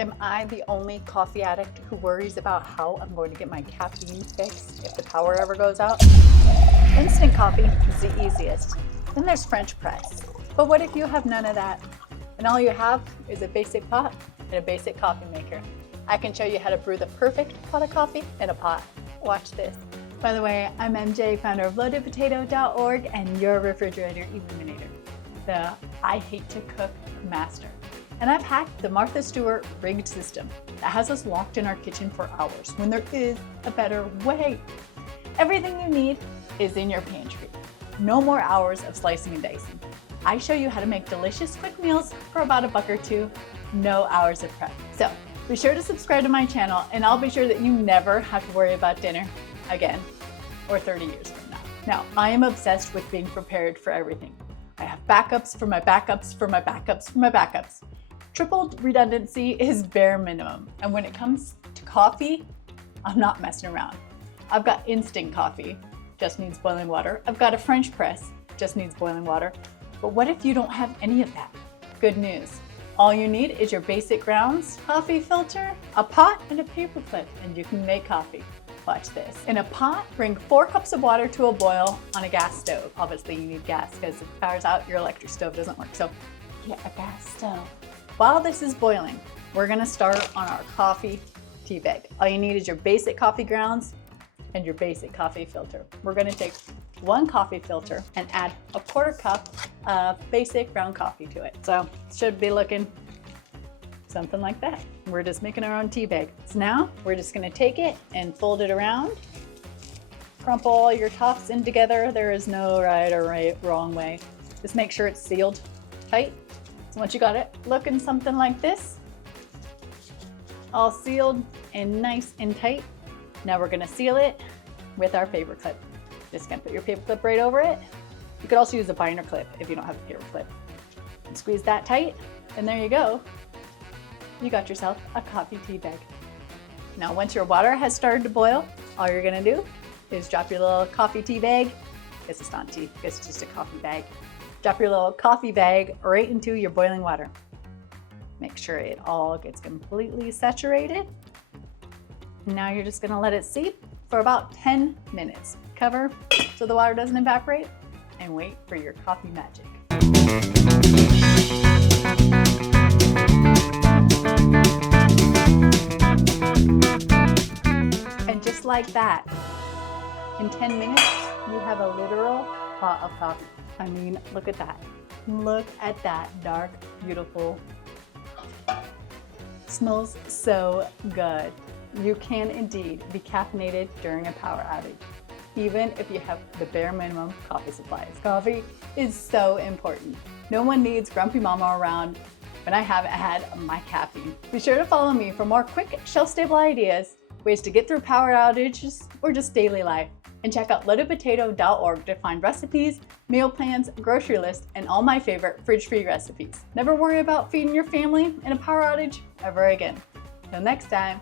Am I the only coffee addict who worries about how I'm going to get my caffeine fix if the power ever goes out? Instant coffee is the easiest. Then there's French press. But what if you have none of that? And all you have is a basic pot and a basic coffee maker. I can show you how to brew the perfect pot of coffee in a pot. Watch this. By the way, I'm MJ, founder of loadedpotato.org and your refrigerator eliminator, the I hate to cook master. And I've hacked the Martha Stewart rigged system that has us locked in our kitchen for hours when there is a better way. Everything you need is in your pantry. No more hours of slicing and dicing. I show you how to make delicious quick meals for about $1 or $2, no hours of prep. So be sure to subscribe to my channel and I'll be sure that you never have to worry about dinner again, or 30 years from now. Now, I am obsessed with being prepared for everything. I have backups for my backups for my backups for my backups. Triple redundancy is bare minimum. And when it comes to coffee, I'm not messing around. I've got instant coffee, just needs boiling water. I've got a French press, just needs boiling water. But what if you don't have any of that? Good news. All you need is your basic grounds, coffee filter, a pot, and a paperclip, and you can make coffee. Watch this. In a pot, bring 4 cups of water to a boil on a gas stove. Obviously you need gas because if it powers out, your electric stove doesn't work. So get a gas stove. While this is boiling, we're gonna start on our coffee tea bag. All you need is your basic coffee grounds and your basic coffee filter. We're gonna take 1 coffee filter and add a 1/4 cup of basic ground coffee to it. So it should be looking something like that. We're just making our own tea bag. So now we're just gonna take it and fold it around. Crumple all your tops in together. There is no right or wrong way. Just make sure it's sealed tight. So once you got it looking something like this, all sealed and nice and tight, now we're gonna seal it with our paper clip. Just gonna put your paper clip right over it. You could also use a binder clip if you don't have a paper clip. And squeeze that tight, and there you go. You got yourself a coffee tea bag. Now once your water has started to boil, all you're gonna do is drop your little coffee tea bag. I guess it's not tea, I guess it's just a coffee bag. Drop your little coffee bag right into your boiling water. Make sure it all gets completely saturated. And now you're just gonna let it steep for about 10 minutes. Cover so the water doesn't evaporate and wait for your coffee magic. And just like that, in 10 minutes, you have a literal pot of coffee. I mean, look at that. Look at that dark, beautiful. Smells so good. You can indeed be caffeinated during a power outage, even if you have the bare minimum coffee supplies. Coffee is so important. No one needs grumpy mama around when I haven't had my caffeine. Be sure to follow me for more quick, shelf-stable ideas, ways to get through power outages, or just daily life. And check out loadedpotato.org to find recipes, meal plans, grocery lists, and all my favorite fridge-free recipes. Never worry about feeding your family in a power outage ever again. Till next time.